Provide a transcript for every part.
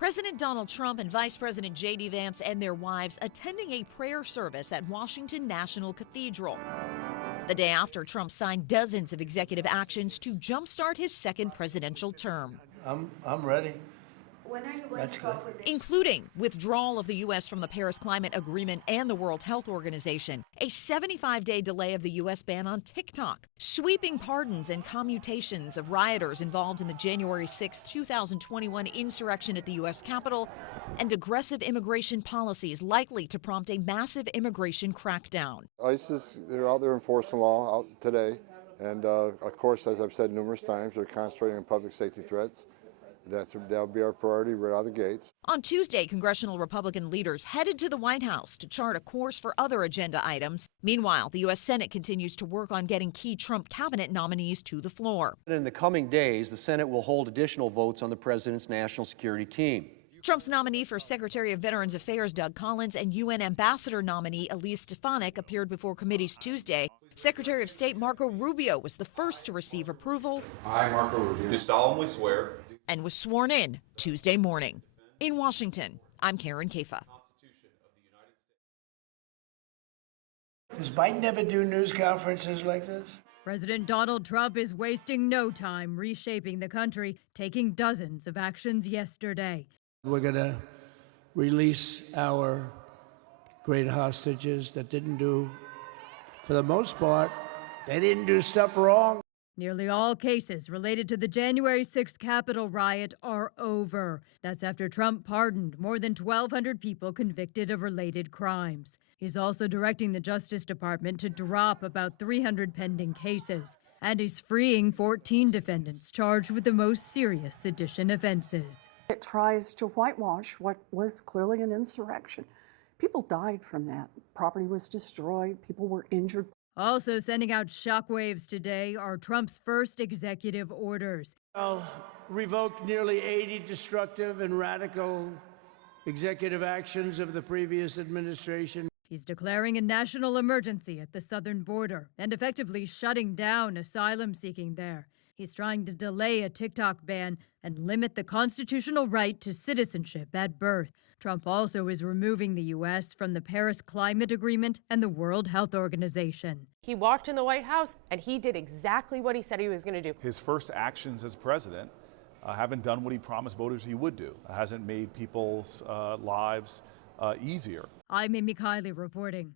President Donald Trump and Vice President J.D. Vance and their wives attending a prayer service at Washington National Cathedral. The day after Trump signed dozens of executive actions to jumpstart his second presidential term. I'm ready. When are you going to talk with including withdrawal of the U.S. from the Paris Climate Agreement and the World Health Organization, a 75-day delay of the U.S. ban on TikTok, sweeping pardons and commutations of rioters involved in the January 6, 2021 insurrection at the U.S. Capitol, and aggressive immigration policies likely to prompt a massive immigration crackdown. ISIS, they're out there enforcing law out today, and of course, as I've said numerous times, they're concentrating on public safety threats. That'll be our priority right out of the gates. On Tuesday, congressional Republican leaders headed to the White House to chart a course for other agenda items. Meanwhile, the U.S. Senate continues to work on getting key Trump cabinet nominees to the floor. In the coming days, the Senate will hold additional votes on the president's national security team. Trump's nominee for Secretary of Veterans Affairs, Doug Collins, and UN Ambassador nominee Elise Stefanik appeared before committees Tuesday. Secretary of State Marco Rubio was the first to receive approval. I, Marco Rubio, do solemnly swear. And was sworn in Tuesday morning. In Washington, I'm Karen KVII. Does Biden ever do news conferences like this? President Donald Trump is wasting no time reshaping the country, taking dozens of actions yesterday. We're going to release our great hostages that didn't do, for the most part, they didn't do stuff wrong. Nearly all cases related to the January 6th Capitol riot are over. That's after Trump pardoned more than 1,200 people convicted of related crimes. He's also directing the Justice Department to drop about 300 pending cases. And he's freeing 14 defendants charged with the most serious sedition offenses. It tries to whitewash what was clearly an insurrection. People died from that. Property was destroyed. People were injured. Also sending out shockwaves today are Trump's first executive orders. I'll revoke nearly 80 destructive and radical executive actions of the previous administration. He's declaring a national emergency at the southern border and effectively shutting down asylum seeking there. He's trying to delay a TikTok ban and limit the constitutional right to citizenship at birth. Trump also is removing the U.S. from the Paris Climate Agreement and the World Health Organization. He walked in the White House and he did exactly what he said he was going to do. His first actions as president haven't done what he promised voters he would do. Hasn't made people's lives easier. I'm Amy Kiley reporting.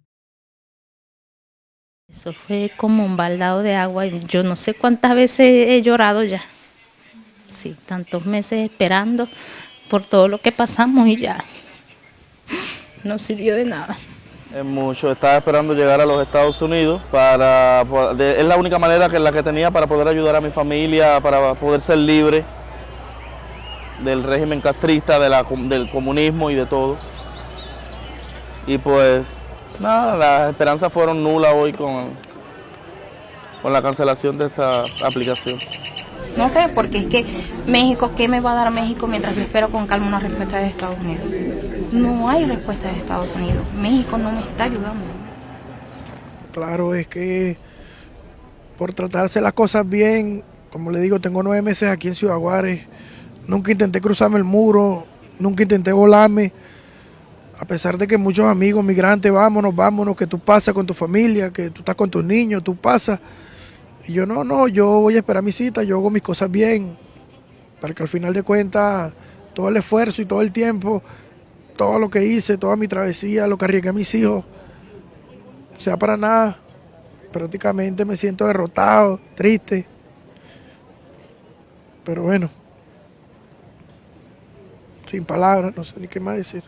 Eso fue como un baldado de agua. Yo no sé cuántas veces he llorado ya. Sí, tantos meses esperando por todo lo que pasamos y ya no sirvió de nada. Es mucho, estaba esperando llegar a los Estados Unidos es la única manera la que tenía para poder ayudar a mi familia, para poder ser libre del régimen castrista, del comunismo y de todo. Y pues nada, las esperanzas fueron nulas hoy con la cancelación de esta aplicación. No sé, porque es que México, ¿qué me va a dar México mientras yo espero con calma una respuesta de Estados Unidos? No hay respuesta de Estados Unidos. México no me está ayudando. Claro, es que por tratarse las cosas bien, como le digo, tengo 9 meses aquí en Ciudad Juárez. Nunca intenté cruzarme el muro, nunca intenté volarme. A pesar de que muchos amigos migrantes, vámonos, que tú pasas con tu familia, que tú estás con tus niños, tú pasas. Y yo no, yo voy a esperar mi cita, yo hago mis cosas bien, para que al final de cuentas todo el esfuerzo y todo el tiempo, todo lo que hice, toda mi travesía, lo que arriesgué a mis hijos, sea para nada. Prácticamente me siento derrotado, triste, pero bueno, sin palabras, no sé ni qué más decir.